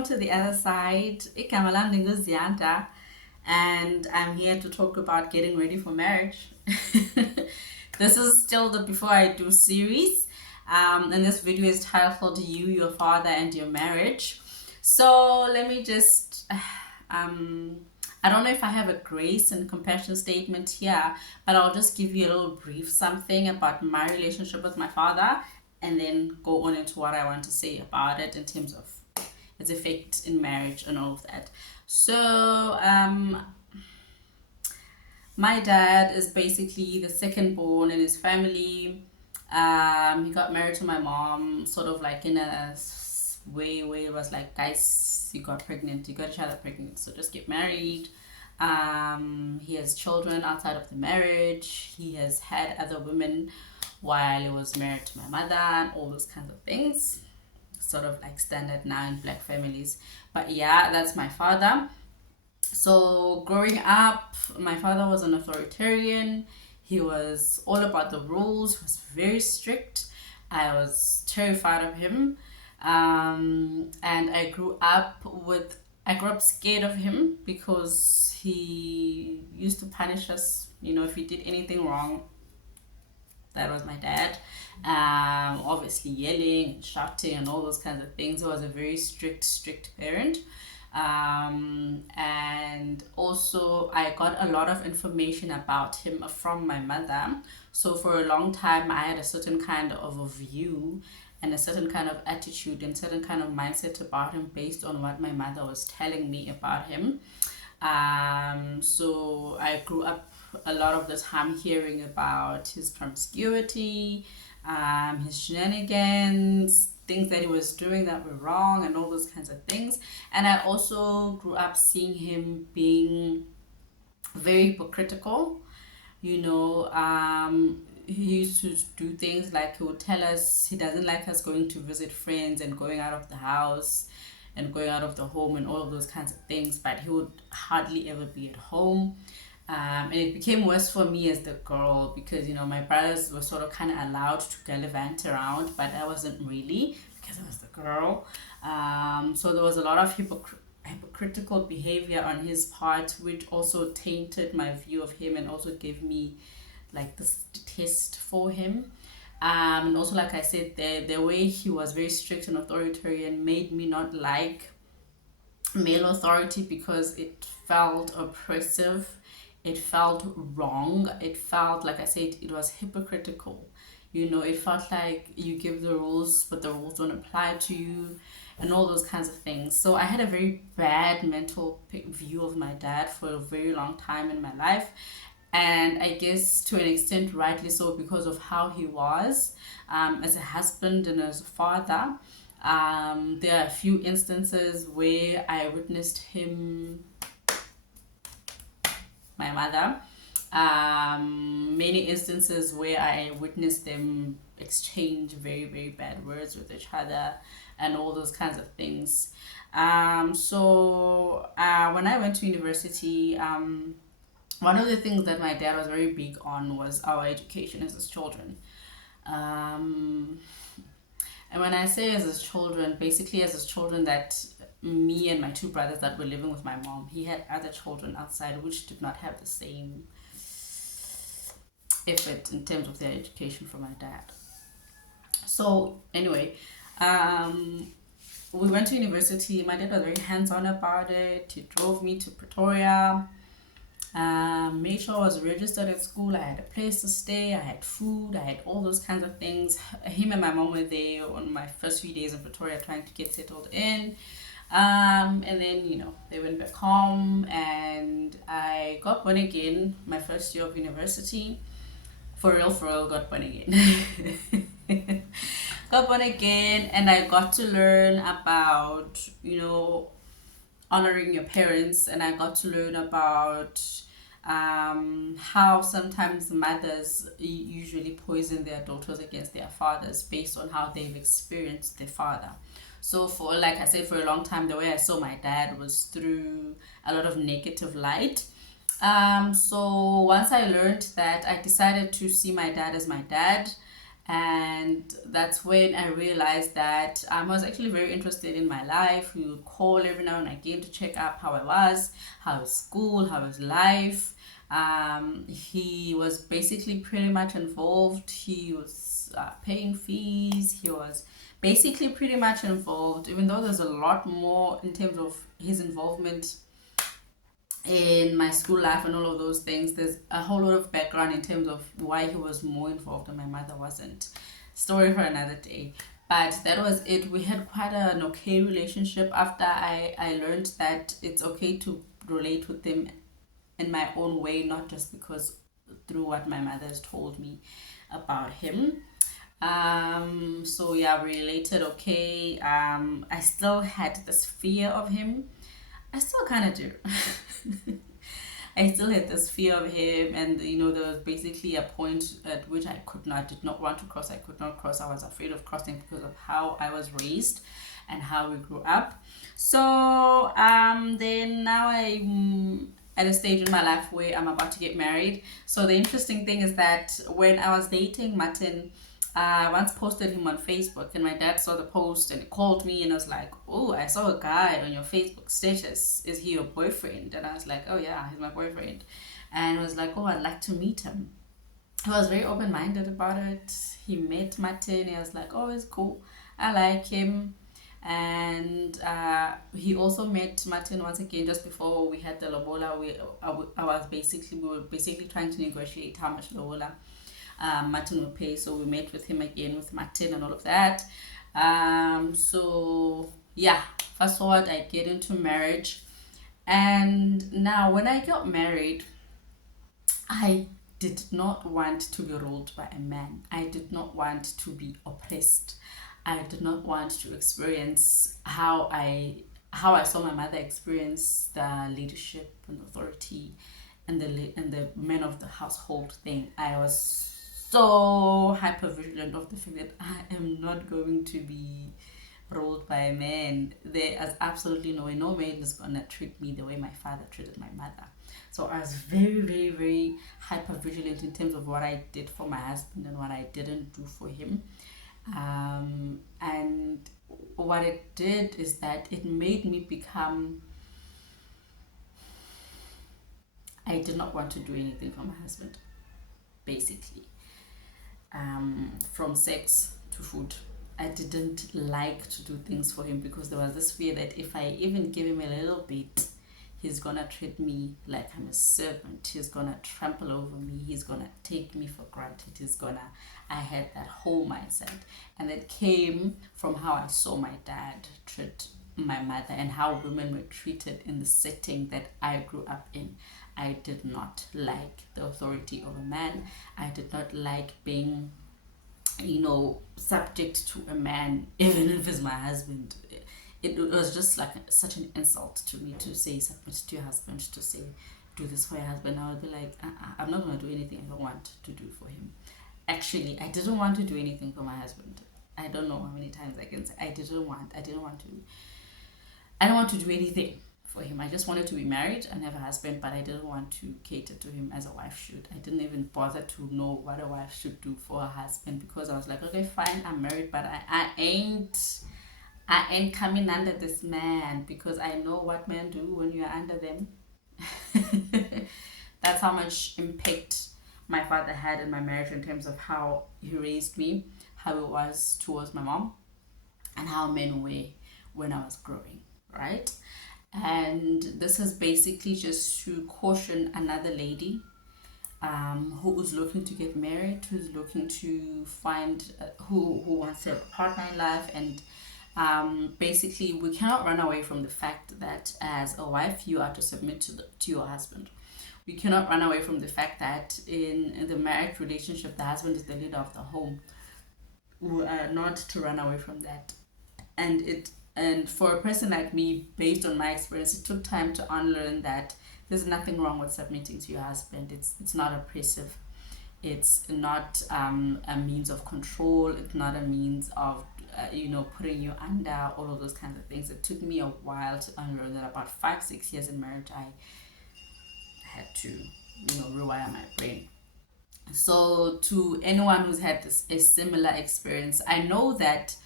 welcome to the other side. Igama lami nguZiyanda, and I'm here to talk about getting ready for marriage. This is still the Before I Do series, and this video is titled You, Your Father, and Your Marriage. So let me just, I don't know if I have a grace and compassion statement here, but I'll just give you a little brief something about my relationship with my father and then go on into what I want to say about it in terms of its effect in marriage and all of that. So, my dad is basically the second born in his family. He got married to my mom, sort of like in a way where it was like, guys, you got pregnant, you got each other pregnant, so just get married. He has children outside of the marriage. He has had other women while he was married to my mother and all those kinds of things. Sort of like standard now in black families. But yeah, that's my father. So growing up, my father was an authoritarian. He was all about the rules. He was very strict. I was terrified of him. And I grew up scared of him because he used to punish us. You know, if we did anything wrong, that was my dad. Obviously yelling and shouting and all those kinds of things. He was a very strict parent. And also I got a lot of information about him from my mother. So for a long time I had a certain kind of a view and a certain kind of attitude and certain kind of mindset about him based on what my mother was telling me about him. So I grew up a lot of the time hearing about his promiscuity, his shenanigans, things that he was doing that were wrong, and all those kinds of things. And I also grew up seeing him being very hypocritical. You know, he used to do things like he would tell us he doesn't like us going to visit friends and going out of the house and going out of the home and all of those kinds of things, but he would hardly ever be at home. And it became worse for me as the girl because, you know, my brothers were sort of kind of allowed to gallivant around, but I wasn't really because I was the girl. So there was a lot of hypocritical behavior on his part, which also tainted my view of him and also gave me like this taste for him. And also, like I said, the way he was very strict and authoritarian made me not like male authority because it felt oppressive, it felt wrong, it felt, like I said, it was hypocritical. You know, it felt like you give the rules but the rules don't apply to you and all those kinds of things. So I had a very bad mental view of my dad for a very long time in my life, and I guess to an extent rightly so because of how he was, as a husband and as a father. There are a few instances where I witnessed him, my mother, many instances where I witnessed them exchange very bad words with each other and all those kinds of things. When I went to university, one of the things that my dad was very big on was our education as his children. Um, and when I say as his children, basically as his children, that me and my two brothers that were living with my mom, he had other children outside which did not have the same effort in terms of their education from my dad. So anyway, we went to university. My dad was very hands-on about it. He drove me to Pretoria, made sure I was registered at school. I had a place to stay, I had food, I had all those kinds of things. Him and my mom were there on my first few days in Pretoria trying to get settled in. And then, you know, they went back home and I got born again my first year of university. For real, got born again. Got born again, and I got to learn about, you know, honoring your parents, and I got to learn about how sometimes mothers usually poison their daughters against their fathers based on how they've experienced their father. So for, like I said, for a long time, the way I saw my dad was through a lot of negative light. So once I learned that, I decided to see my dad as my dad And that's when I realized that I was actually very interested in my life. We would call every now and again to check up how I was, how was school, how was life. He was basically pretty much involved. He was paying fees. He was basically pretty much involved, even though there's a lot more in terms of his involvement in my school life and all of those things. There's a whole lot of background in terms of why he was more involved and my mother wasn't. Story for another day. But that was it. We had quite an okay relationship after I learned that it's okay to relate with him in my own way, not just because through what my mother has told me about him. So yeah, we related okay. I still had this fear of him. I still kind of do. I still had this fear of him, and there was basically a point at which did not want to cross. I could not cross. I was afraid of crossing because of how I was raised and how we grew up. So then now I'm at a stage in my life where I'm about to get married. So the interesting thing is that when I was dating Martin, I once posted him on Facebook, and my dad saw the post and he called me and was like, "Oh, I saw a guy on your Facebook status. Is he your boyfriend?" And I was like, "Oh, yeah, he's my boyfriend." And he was like, "Oh, I'd like to meet him." He was very open minded about it. He met Martin. He was like, "Oh, he's cool. I like him." And he also met Martin once again just before we had the lobola. We were basically trying to negotiate how much lobola Martin would pay. So we met with him again with Martin and all of that. So yeah, fast forward, I get into marriage, and now when I got married, I did not want to be ruled by a man. I did not want to be oppressed. I did not want to experience how I saw my mother experience the leadership and authority and the men of the household thing. I was so hyper vigilant of the fact that I am not going to be ruled by a man. There is absolutely no way no man is gonna treat me the way my father treated my mother. So I was very, very, very hyper vigilant in terms of what I did for my husband and what I didn't do for him. And what it did is that it made me become. I did not want to do anything for my husband, basically. From sex to food. I didn't like to do things for him because there was this fear that if I even give him a little bit, he's gonna treat me like I'm a servant. He's gonna trample over me. He's gonna take me for granted. I had that whole mindset. And it came from how I saw my dad treat my mother and how women were treated in the setting that I grew up in. I did not like the authority of a man. I did not like being, subject to a man, even if it's my husband. It was just like such an insult to me to say submit to your husband, to say do this for your husband. I would be like, I'm not going to do anything I don't want to do for him. Actually, I didn't want to do anything for my husband. I don't know how many times I can say I didn't want to do anything for him. I just wanted to be married and have a husband, but I didn't want to cater to him as a wife should. I didn't even bother to know what a wife should do for a husband because I was like, okay, fine, I'm married, but I ain't coming under this man because I know what men do when you're under them. That's how much impact my father had in my marriage in terms of how he raised me, how it was towards my mom, and how men were when I was growing, right? And this is basically just to caution another lady who is looking to get married, who's looking to find who wants a partner in life, and basically we cannot run away from the fact that as a wife you are to submit to your husband. We cannot run away from the fact that in the marriage relationship the husband is the leader of the home. We are not to run away from that. And for a person like me, based on my experience, it took time to unlearn that there's nothing wrong with submitting to your husband. It's not oppressive. It's not a means of control. It's not a means of putting you under, all of those kinds of things. It took me a while to unlearn that. About 5-6 years in marriage, I had to rewire my brain. So to anyone who's had a similar experience, I know that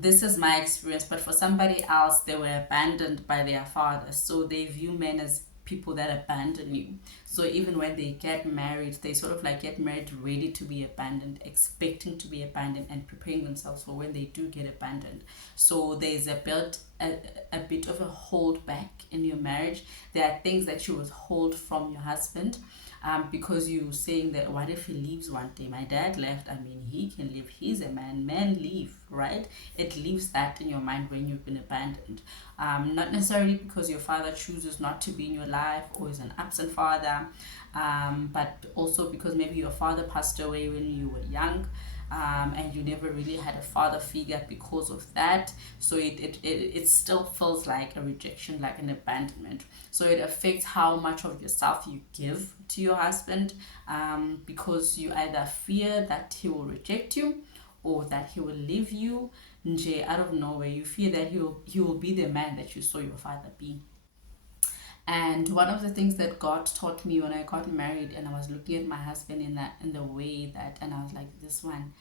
this is my experience, but for somebody else, they were abandoned by their fathers. So they view men as people that abandon you. So even when they get married, they sort of like get married ready to be abandoned, expecting to be abandoned, and preparing themselves for when they do get abandoned. So there's a bit of a hold back in your marriage. There are things that you withhold from your husband, because you saying that what if he leaves one day? My dad left. I mean, he can leave. He's a man. Men leave, right? It leaves that in your mind when you've been abandoned. Not necessarily because your father chooses not to be in your life or is an absent father, but also because maybe your father passed away when you were young. And you never really had a father figure because of that. So it still feels like a rejection, like an abandonment. So it affects how much of yourself you give to your husband, because you either fear that he will reject you or that he will leave you out of nowhere. You fear that he will be the man that you saw your father be. And one of the things that God taught me when I got married and I was looking at my husband in the way that, and I was like, this one,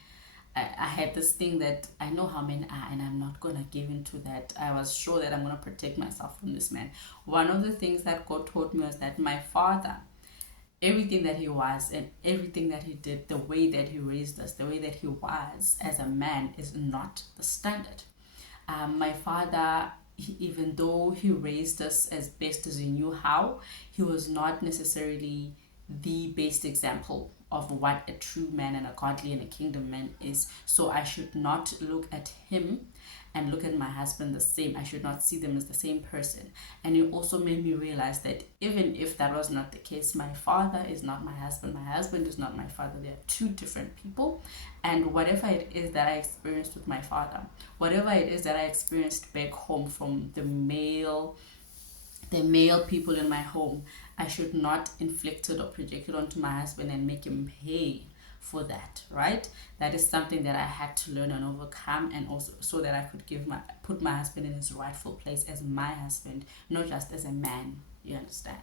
I had this thing that I know how men are, and I'm not gonna give into that. I was sure that I'm gonna protect myself from this man. One of the things that God taught me was that my father, everything that he was and everything that he did, the way that he raised us, the way that he was as a man, is not the standard. My father, even though he raised us as best as he knew how, he was not necessarily the best example of what a true man and a godly and a kingdom man is. So I should not look at him and look at my husband the same. I should not see them as the same person. And it also made me realize that even if that was not the case, my father is not my husband is not my father. They are two different people. And whatever it is that I experienced with my father, whatever it is that I experienced back home from the male people in my home, I should not inflict it or project it onto my husband and make him pay for that, right? That is something that I had to learn and overcome, and also so that I could put my husband in his rightful place as my husband, not just as a man. You understand?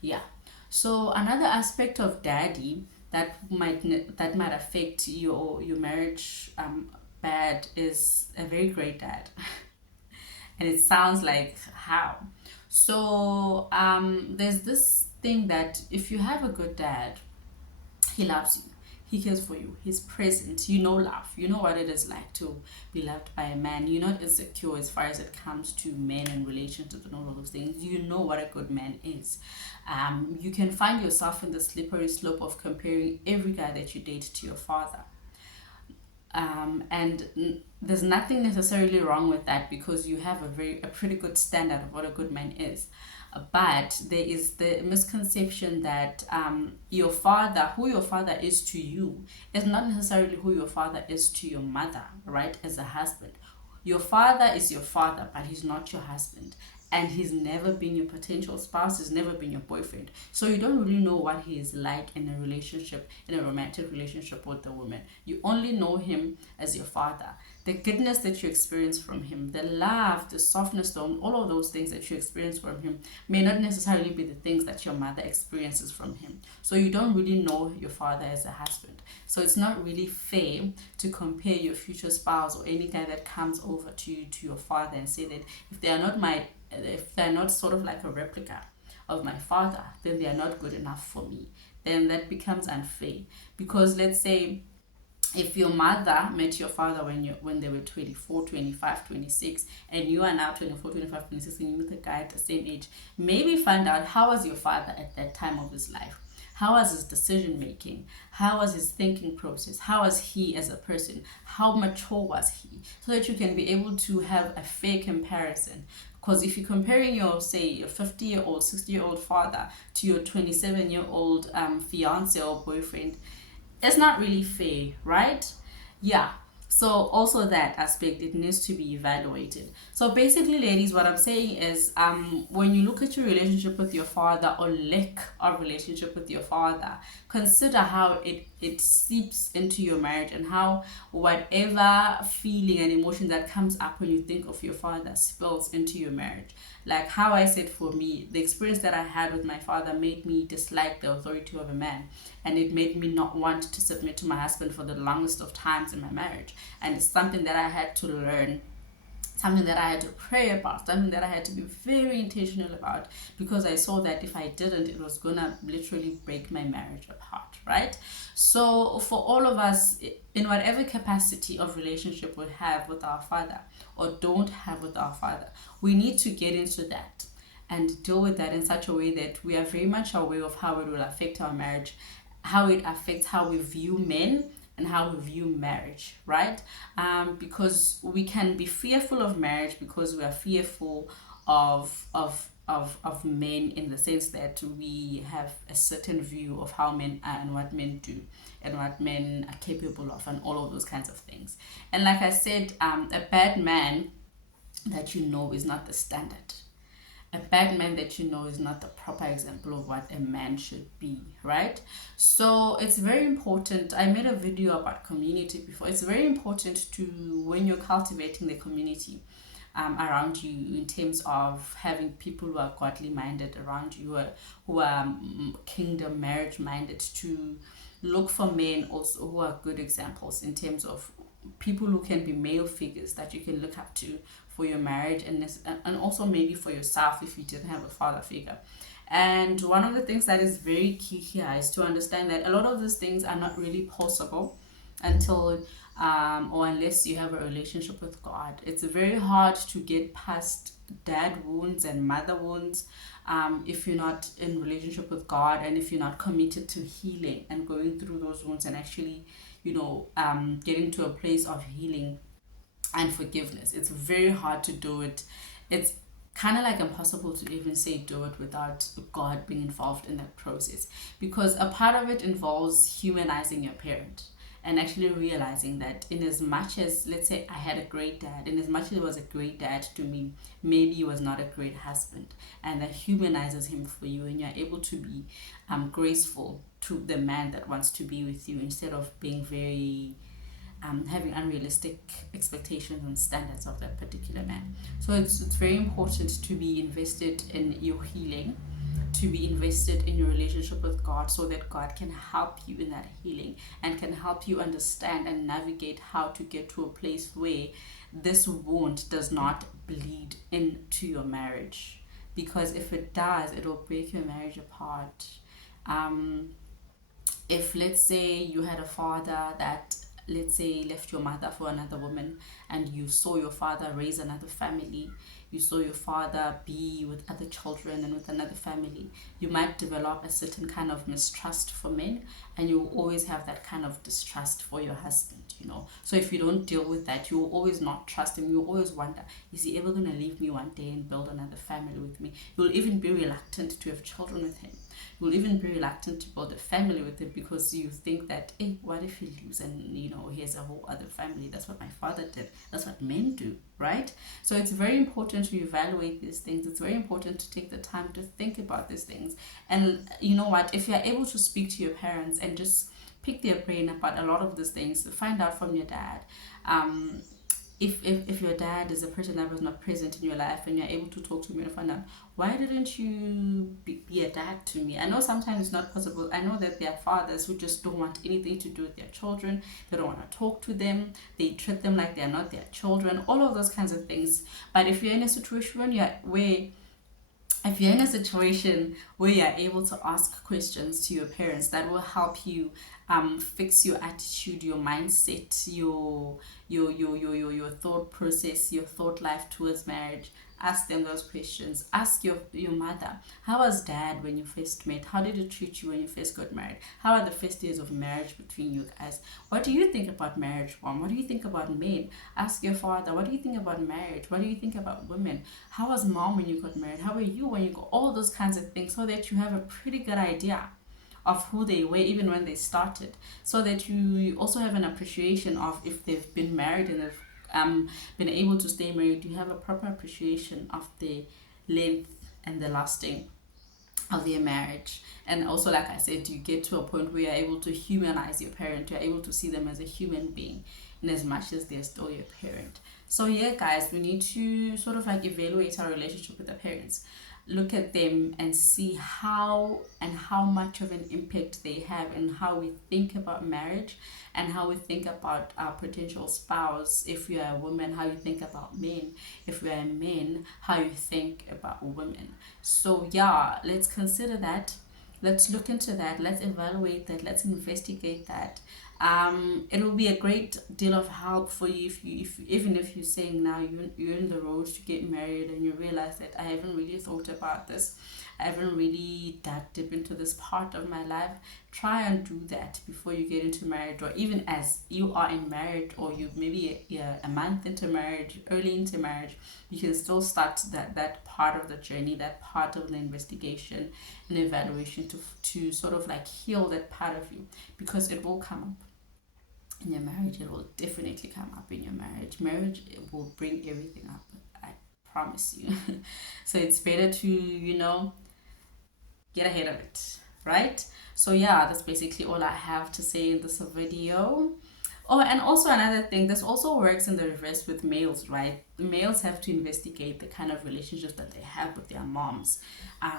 Yeah. So another aspect of daddy that might affect your marriage bad is a very great dad. And it sounds like how. So there's this thing that if you have a good dad, he loves you, he cares for you, he's present, love, you know what it is like to be loved by a man. You're not insecure as far as it comes to men and relationships and all of those things. You know what a good man is. You can find yourself in the slippery slope of comparing every guy that you date to your father. And there's nothing necessarily wrong with that, because you have a pretty good standard of what a good man is. But there is the misconception that who your father is to you, is not necessarily who your father is to your mother, right? As a husband, your father is your father, but he's not your husband. And he's never been your potential spouse, he's never been your boyfriend. So you don't really know what he is like in a relationship, in a romantic relationship with a woman. You only know him as your father. The goodness that you experience from him, the love, the softness, all of those things that you experience from him may not necessarily be the things that your mother experiences from him. So you don't really know your father as a husband. So it's not really fair to compare your future spouse or any guy that comes over to you to your father and say that if they're not sort of like a replica of my father, then they are not good enough for me. Then that becomes unfair. Because let's say if your mother met your father when they were 24, 25, 26, and you are now 24, 25, 26, and you meet a guy at the same age, maybe find out how was your father at that time of his life. How was his decision making? How was his thinking process? How was he as a person? How mature was he? So that you can be able to have a fair comparison. Because if you're comparing your 50-year-old, 60-year-old father to your 27-year-old fiance or boyfriend, it's not really fair, right? Yeah. So also that aspect, it needs to be evaluated. So basically, ladies, what I'm saying is, when you look at your relationship with your father or lack of relationship with your father, consider how it seeps into your marriage, and how whatever feeling and emotion that comes up when you think of your father spills into your marriage. Like how I said, for me, the experience that I had with my father made me dislike the authority of a man, and it made me not want to submit to my husband for the longest of times in my marriage. And it's something that I had to learn, something that I had to pray about, something that I had to be very intentional about, because I saw that if I didn't, it was gonna literally break my marriage apart, right? So for all of us, in whatever capacity of relationship we have with our father or don't have with our father, we need to get into that and deal with that in such a way that we are very much aware of how it will affect our marriage, how it affects how we view men and how we view marriage, right? Because we can be fearful of marriage because we are fearful of men, in the sense that we have a certain view of how men are and what men do and what men are capable of and all of those kinds of things. And like I said, a bad man that you know is not the standard. A bad man that you know is not the proper example of what a man should be, right? So it's very important. I made a video about community before. It's very important to, when you're cultivating the community around you, in terms of having people who are godly minded around you, who are kingdom marriage minded, to look for men also who are good examples, in terms of people who can be male figures that you can look up to for your marriage, and also maybe for yourself if you didn't have a father figure. And one of the things that is very key here is to understand that a lot of these things are not really possible until or unless you have a relationship with God. It's very hard to get past dad wounds and mother wounds if you're not in relationship with God, and if you're not committed to healing and going through those wounds and actually, getting to a place of healing and forgiveness. It's very hard to do it. It's kind of like impossible to even say do it without God being involved in that process, because a part of it involves humanizing your parent and actually realizing that, in as much as, let's say, I had a great dad, in as much as he was a great dad to me, maybe he was not a great husband, and that humanizes him for you, and you're able to be graceful to the man that wants to be with you, instead of being very having unrealistic expectations and standards of that particular man. So it's very important to be invested in your healing, to be invested in your relationship with God, so that God can help you in that healing and can help you understand and navigate how to get to a place where this wound does not bleed into your marriage. Because if it does, it will break your marriage apart. If, let's say, you had a father that, let's say, left your mother for another woman, and you saw your father raise another family, you saw your father be with other children and with another family, you might develop a certain kind of mistrust for men, and you will always have that kind of distrust for your husband. So if you don't deal with that, you will always not trust him. You will always wonder, is he ever going to leave me one day and build another family with me? You'll even be reluctant to have children with him. You'll even be reluctant to build a family with him, because you think that, hey, what if he leaves and he has a whole other family? That's what my father did. That's what men do, right? So it's very important to evaluate these things. It's very important to take the time to think about these things. And you know what? If you're able to speak to your parents and just pick their brain about a lot of these things, find out from your dad. If your dad is a person that was not present in your life, and you're able to talk to him and find out, why didn't you be a dad to me? I know sometimes it's not possible. I know that there are fathers who just don't want anything to do with their children. They don't want to talk to them. They treat them like they're not their children, all of those kinds of things. But if you're in a situation where you're able to ask questions to your parents, that will help you fix your attitude, your mindset, your thought process, your thought life towards marriage. Ask them those questions. Ask your mother, how was dad when you first met? How did he treat you when you first got married? How are the first years of marriage between you guys? What do you think about marriage, mom? What do you think about men? Ask your father, what do you think about marriage? What do you think about women? How was mom when you got married? How were you when you got all those kinds of things, so that you have a pretty good idea of who they were even when they started, so that you also have an appreciation of, if they've been married and have been able to stay married, you have a proper appreciation of the length and the lasting of their marriage. And also, like I said, you get to a point where you're able to humanize your parent, you're able to see them as a human being in as much as they're still your parent. So yeah, guys, we need to sort of like evaluate our relationship with the parents, look at them and see how and how much of an impact they have in how we think about marriage and how we think about our potential spouse. If you are a woman, how you think about men. If we are men, how you think about women. So yeah, let's consider that. Let's look into that. Let's evaluate that. Let's investigate that. It will be a great deal of help for you if even if you're saying now you're in the road to get married and you realize that I haven't really thought about this, I haven't really dug deep into this part of my life. Try and do that before you get into marriage, or even as you are in marriage, or you maybe a month into marriage, early into marriage. You can still start that part of the journey, that part of the investigation and evaluation, to sort of like heal that part of you, because it will come up in your marriage. It will definitely come up in your marriage. It will bring everything up, I promise you. So it's better to get ahead of it, right? So yeah, that's basically all I have to say in this video. Oh, and also another thing, this also works in the reverse with males, right? Males have to investigate the kind of relationships that they have with their moms.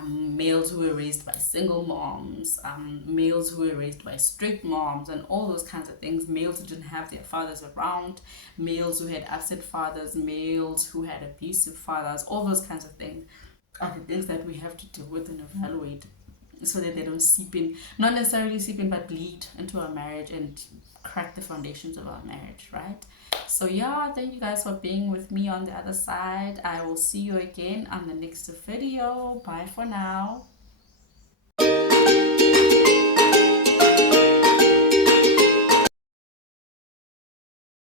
Males who were raised by single moms, males who were raised by strict moms, and all those kinds of things. Males who didn't have their fathers around, males who had absent fathers, males who had abusive fathers, all those kinds of things are the things that we have to deal with and evaluate, so that they don't seep in, not necessarily seep in, but bleed into our marriage and crack the foundations of our marriage, right? So yeah, thank you guys for being with me on the other side. I will see you again on the next video. Bye for now.